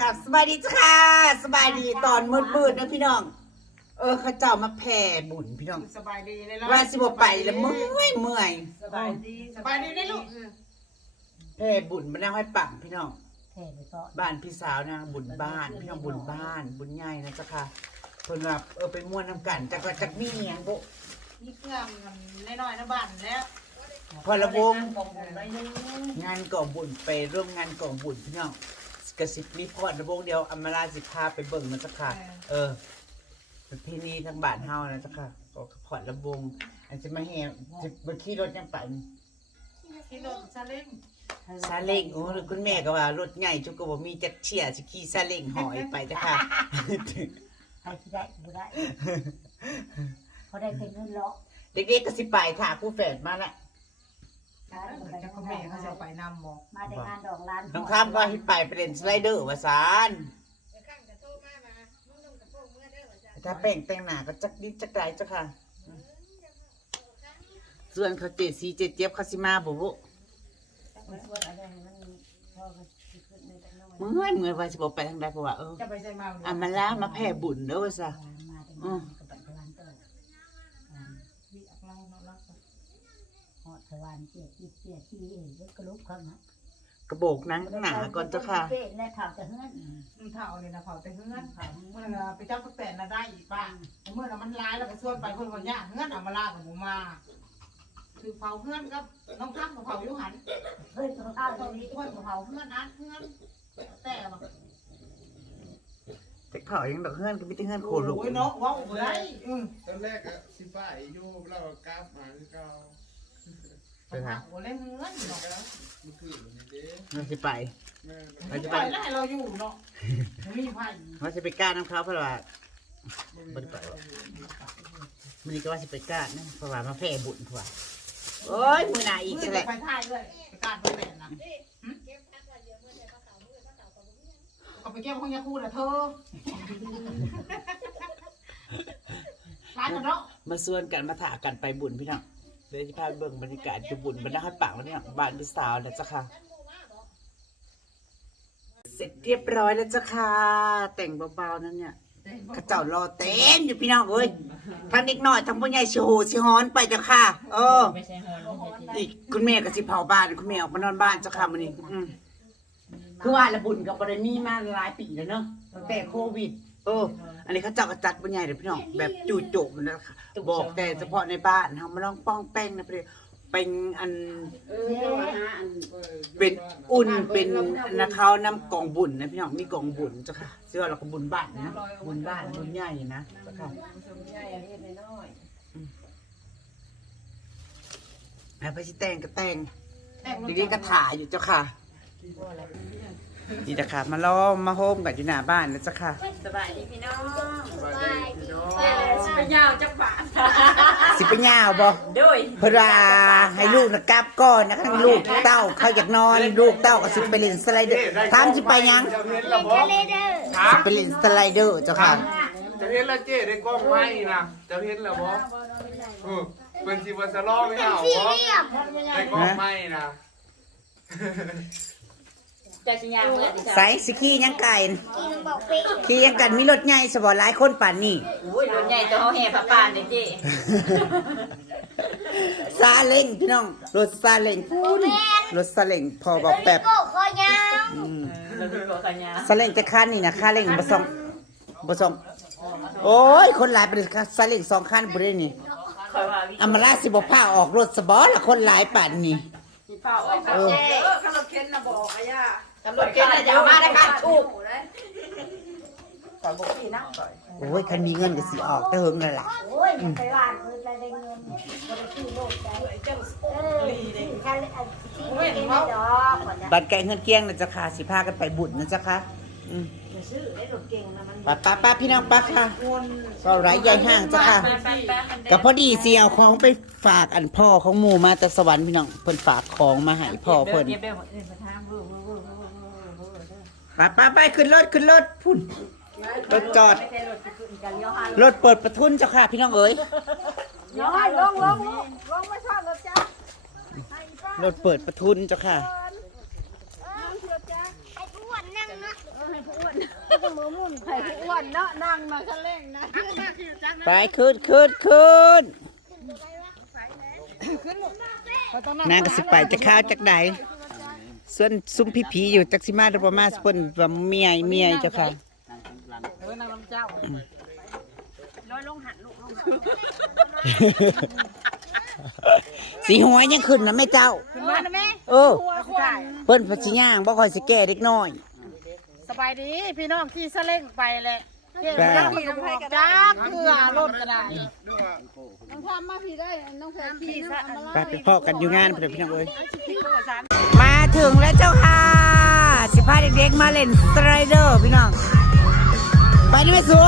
กับสบายดีจ้าค่ะสบายดีตอนมืดๆนะพี่น้อง เออเขาเจ้ามาแผ่บุญพี่น้อง สบายดีเลยว่าสิบไปแล้วเมื่อยเมื่อยสบายดีสบายดีได้ลูกแผ่บุญมานั่งให้ปังพี่น้องแท่ไปก็บ้านพี่สาวนะบุญบ้านพี่น้องบุญบ้าน บุญใหญ่นะจ้าค่ะเพิ่นว่าเออไปม่วนน้ำกันจากว่าจากมีหยังบ่นี่เครื่องมันน้อยๆนะบ้านแล้วพอละวงของผมได้นึงงานกองบุญไปร่วมงานกองบุญพี่น้อง กระสิบมีพอดระวงเดียวอำมาลาสิพาไปเบิ่งนะจ้าค่ะ เออประเพณีทางบ้านเฮานะจ้าค่ะก็พอดระวง อันจะมาแห่จะมาขี่รถยังไปที่รถซาเล้งซาเล้งโอ้คุณแม่ก็ว่ารถใหญ่จุกก็บ่มีจักเชี่ยสิขี่ซาเล้งหอยไปจ้าค่ะใครที่ได้บ่ได้เขาได้เป็นเงินเลาะเด็กๆก็สิไปค่ะผู้แฝดมาละ จะก็แม่เขาจะไปนำหมอมาได้งานดอกล้านน้องข้ามก็ให้ไปไปเล่นสไลเดอร์ว่าซานถ้าแป้งแต่งหน้าก็จักดิจักไดจ้าค่ะ ส่วนเขาเจ็ดสีเจ็ดเจ็บเขาสิมาบ่บุมันส่วนอะไรมันพอก็สิขึ้นในแต่น้อยเมื่อยเมื่อยว่าสิบ่ไปทางใดเพราะว่าเออจะไปใส่มาอะมาลามาแผ่บุญเด้อว่าซะมาแต่งานกับปัจจุบันเติม วิอักเราเนาะรัก หอด สวรรค์เจียจีเจียที่เองก็ลุกเขานะกระโบกหนังหนาก่อนเจ้าค่ะและข่าวจะเฮือนมันเท่าเลยนะเผาแต่เฮือนเมื่อไปจับก็แต่น่ะได้อีกป้าเมื่อน่ะมันร้ายแล้วก็ชวนไปคนวันนี้เฮือนเอามาลากับหมูมา คือเผาเฮือนกับน้องข้ามกับเผายุหันเฮ้ยของข้าวตตรรงงนี้นี้คนกับเผาเฮือนอันเฮือนแต่มาแต่เผายังดอกเฮือนก็มีแต่เฮือนโคลูกโอ้ยเนาะว้าวบ่ได้อือตอนแรกอะสิบ้าอยู่เราก็กราฟมาคือเก่า ไปหาโอ้เล่นเฮือนเนาะเมื่อคืนนี่เด้เราสิไปแม่มันจะไปแล้วให้เราอยู่เนาะไม่มีไผ่ว่าสิไปก้านน้ำเขาเพราะว่ามันไปวะมันนี่ก็ว่าสิไปก้านนะเพราะว่ามาแผ่บุญเพราะว่าโอ้ยมือหนาอีกมือแหละ ไปท่ายด้วยไปการไปแต่นะก็ไปเก็บห้องยาคูนะเธอร้านเนาะมาส่วนกันมาถากันไปบุญพี่น้อง เดี๋ยวจะพาไปเบิ่งบรรยากาศอยู่บุญบรรดาให้ปากวันนี้บ้านพี่สาวนะจ๊ะค่ะ เสร็จเรียบร้อยแล้วจ้ะค่ะ แต่งเบาๆนั่นเนี่ยกระเจ้ารอเต้นอยู่พี่น้องเอ้ยทั้งเด็กน้อยทั้งผู้ใหญ่สิโหสิฮ้อนไปเจ้าค่ะเอออีกคุณแม่ก็สิเผาบ้านคุณแม่ออกมานอนบ้านเจ้าค่ะมื้อนี้อืมคือว่าละบุญกับ่ได้มีมาหลายปีแล้วเนาะตั้งแต่โควิด เออ อันนี้เขาเจ้าก็จัดบ่ใหญ่เลยพี่น้องแบบจู่โจมมันนะคะบอกแต่เฉพาะในบ้านเฮามาลองป้องแป้งนะพี่เป็นอันเป็นอุ่นเป็นนะเขานำกองบุญนะพี่น้องมีกองบุญเจ้าค่ะเสื้อเราก็บุญบ้านนะบุญบ้านบุญใหญ่นะเจ้าค่ะอะไปสิแต่งก็แต่งดีๆก็ถ่ายอยู่เจ้าค่ะ นี่เจ้าค่ะมาล้อมมาโฮมกันอยู่หน้าบ้านนะเจ้าค่ะ สบายดีพี่น้องสบายดีพี่น้องสิไปยาวจักบาทสิไปย่าวบ่ด้วยเพราะว่าให้ลูกนะกลับก่อนนะทั้งลูกเต้าเขาอยากนอน ลูกเต้าก็สิไปเล่นสไลเดอร์ถามสิไปยังจะเห็นละบ่สิไปเล่นสไลเดอร์เจ้าค่ะ จะเห็นละเจ๊ได้กล้องไม้นะจะเห็นละบ่เออเป็นสิว่าสลองไม่เอาบ่ได้กล้องไม้นะ จะสิยางเมื่อสิใส่สิขี้ยังไก่ขี้ยังกันมีรถใหญ่สบอหลายคนป่านนี้โอ้ยรถใหญ่ตัวเฮาแห่พระปานเด้เจ้ซาเล้งพี่น้องรถซาเล้งพูนรถซาเล้งพอบอกแบบโก้คอยาวอืมรถดีกว่ากันยาซาเล้งจะคันนี่นะค่าเล้งบ่สองบ่สองโอ้ยคนหลายเป็นซาเล้งสองคันบ่ได้นี่คอยว่าวิอามาลาสิบ่พาออกรถสบอละคนหลายป่านนี้สิเฝ้าออกเออเจ้ถ้าเราเค้นนะบอกอาย่า ตำรวจเกณฑ์น่ะจะเอามาได้การถูกก่อนบ่พี่นั่งก่อนโอ้ยคันมีเงินก็สิออกแต่เฮิงนั่นล่ะโอ้ยมันไปว่านคือได้เงินบ่ได้ซื้อโลดได้เออสิแค่อันสิไม่ได้ดอกก่อนนะบัดไก่เงินเกี้ยงนะจ๊ะค่ะสิพากันไปบุญนะจ๊ะค่ะอืมจะซื้อได้รถเก่งนะมันป้าป้าป้าพี่น้องป้าค่ะก็ไร้ใหญ่ห้างจ้ะค่ะก็พอดีสิเอาของไปฝากอันพ่อของหมู่มาแต่สวรรค์พี่น้องเพิ่นฝากของมาให้พ่อเพิ่นเก็บเบลเอิ้นมาทางเว้อ เด้อไปไปไปขึ้นรถขึ้นรถพุ่น รถจอด ไม่ใช่รถที่ขึ้นกันเลี้ยวหันรถเปิดประทุนเจ้าค่ะพี่น้องเอ๋ยน้อยลงลงลงลงมาชอบรถจ้ารถเปิดประทุนเจ้าค่ะ ไอ้อ้วนนั่งนะเอให้ผู้อ้วนให้ผู้อ้วนเนาะนั่งมาคันเร่งนะไปขึ้นขึ้นขึ้นนางก็สิไปจะข้าวจากไหน ส่วนซุ้มพี่ผีอยู่จักสิมาหรือประมาสเพิ่นว่าเมียเมียเจ้าค่ะเออนางลำเจ้าสีหัวยังขึ้นนะแม่เจ้าขึ้นมานะแม่เออเพิ่นพัชิย่างบ่ค่อยสิแก่เด็กน้อย สบายดีพี่น้องขี่ซาเล้งไปแหละเก่งแปลมากขี่น้ำไผ่จ้าเพื่อรถก็ได้น้องทำมาพี่ได้น้องแพรพี่นะเอามาไปไล่ไปพ่อกันอยู่งานเพิ่นพี่น้องเอ้ยมา ถึงแล้วเจ้าค่ะ สิพาเด็กๆมาเล่นสไลเดอร์พี่น้อง ไปนี่แม่สัว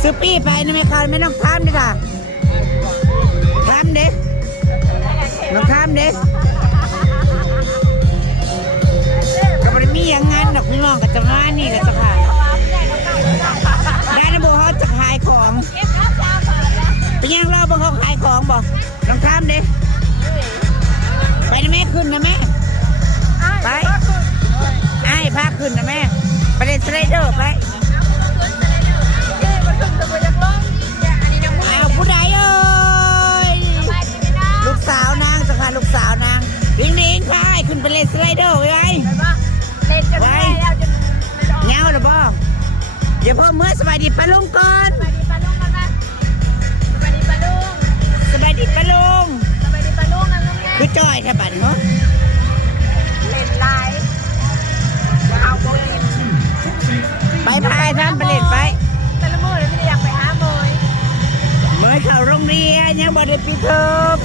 ซื้อปี้ไปนี่แม่คานไม่ต้องทามด้อค่ะทามเด้น้องทามเด้ก็บ่ได้มีอย่างงั้นดอกพี่น้องก็จะมานี่แหละเจ้าค่ะได้นะบ่เขาจะขายของ เป็นยังรอบ่เขาขายของบ่น้องทามเด้ไไปพายท่านไปเล่นไปแต่ละมื้อเลยไม่ได้อยากไปหาโมยเมื่อเข้าโรงเรียนยังบ่ได้ปิดเทอม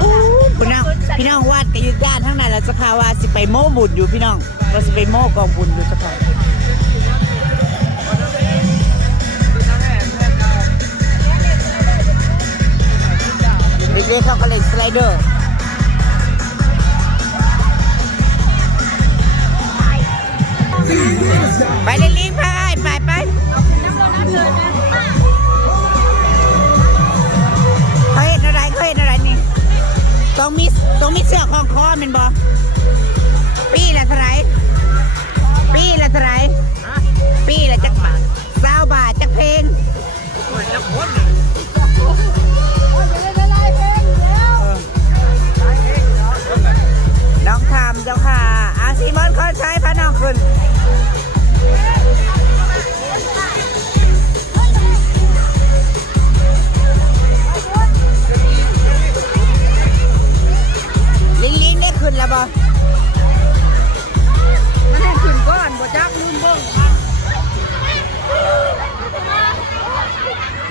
อู้พี่น้องพี่น้องวาดกับยุทธานทั้งนั้นแล้วเจ้าค่ะว่าสิไปโม้บุญอยู่พี่น้องว่าสิไปโม้กองบุญอยู่เจ้าค่ะเด็กๆเขาก็เล่นสไลเดอร์ ไป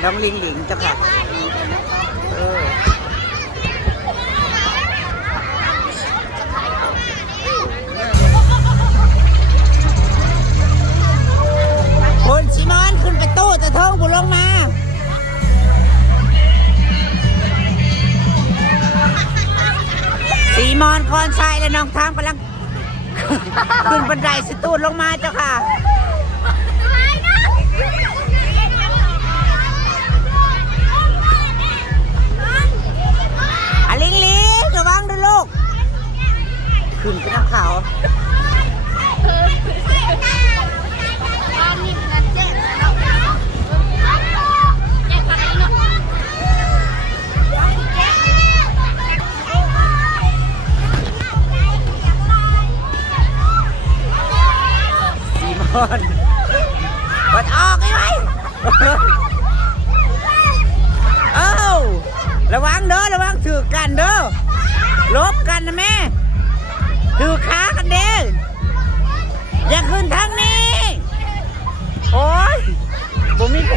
น้องลิงหลิงเจ้าค่ะเออคุณชิมอนขึ้นไปตู้แต่ท้องบุลงมาสีมอนคอนชัยและน้องทางกำลัง ขึ้นบันไดสตูดลงมาเจ้าค่ะ ขึ้นเป็น้ำเขาว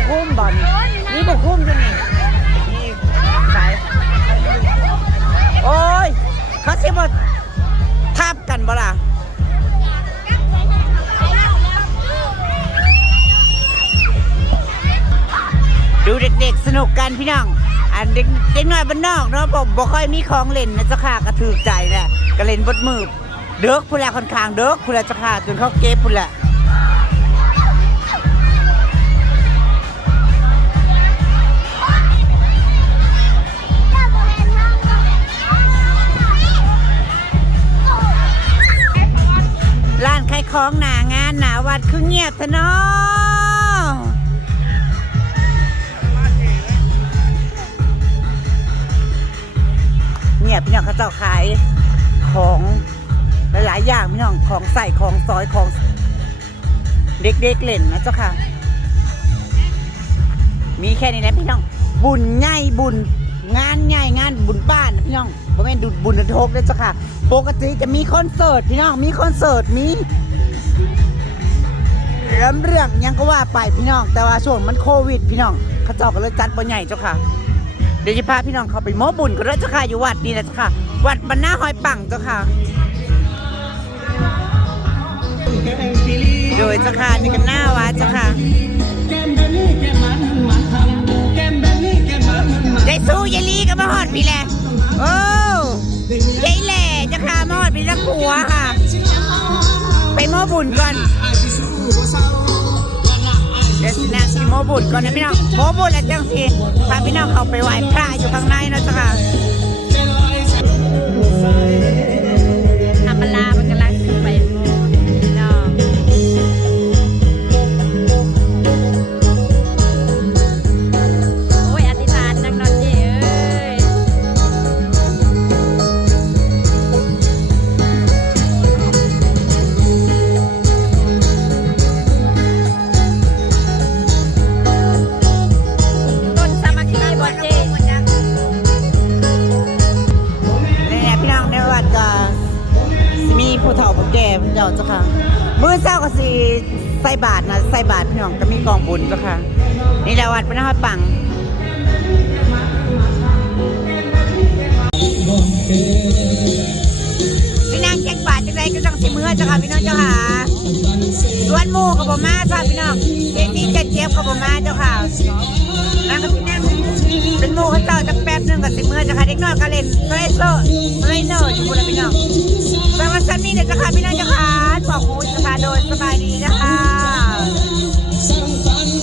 คุ้มบ่อนมีปกคุ้มจะนี่นี่ไหนโอ้ยเขาสิบทับกันบ่ล่ะดูเด็กๆสนุกกันพี่น้อง อันเด็กเด็กน้อยบ้านนอกเนาะผมบ่ค่อยมีของเล่นนะเจ้าค่ะก็ถือใจแหละก็เล่นบดมือเด็กผู้แลค่อนข้างเด็กผู้แลเจ้าค่ะจนเขาเก็บผู้แล ของหนางานหนาวัดคือเงียบทะนาะเงียบพี่น้องเขาเจ้าขายของหลายๆอย่างพี่น้องของใส่ของซอยของเด็กๆเล่นนะเจ้าค่ะ มีแค่นี้นะพี่น้อง บุญใหญ่บุญ งานใหญ่งานบุญบ้านนะพี่น้องบ่แม่นดุบุญทกเลยจ้าค่ะ ปกติจะมีคอนเสิร์ตพี่น้อง มีคอนเสิร์ต มีเรื่องเรื่องยังก็ว่าไปพี่น้อง แต่ว่าช่วงมันโควิด พี่น้องเขาเจ้าก็เลยจัดบ่ใหญ่เจ้าค่ะ เดี๋ยวจะพาพี่น้องเขาไปโม้บุญกันเลยเจ้าค่ะอยู่วัดนี่นะเจ้าค่ะ วัดบรรณาหอยปังเจ้าค่ะ โดยเจ้าค่ะนี่กันหน้าวัดเจ้าค่ะ ได้สู้ยายลีกับมาหอดพี่แหละโอ้ยายแหล่เจ้าค่ะมาหอดพี่ละผัวค่ะ ไปโม้บุญก่อนเดี๋ยวสินะสิโมบุญก่อนนะพี่น้องโมบุญแล้วจังสิพาพี่น้องเขาไปไหว้พระอยู่ข้างในนะจ๊ะค่ะ ใส่บาตรนะใส่บาตรพี่น้องก็มีกองบุญเจ้าค่ะ นี่ละวัดพระนครปังพี่นางแจกบาทจังไรก็ต้องสิมือเจ้าค่ะพี่น้องเจ้าค่ะส่วนหมูกับผมมาเจ้าพี่น้องเจ๊ที่เจ๊เจี๊ยบกับผมมาเจ้าค่ะนั่งกับพี่นั่งเป็นหมูเขาเจ้าจะแป๊บห นึงกับสิเมื่อนะคะเด็กน้อยก็เล่นไลโซ่ไลโน่อยู่บนพี่น้องสวันสดีนะคะพี่น้องจะาค่ะบอกหูเจะาค่ะโดยสบายดีนะคะ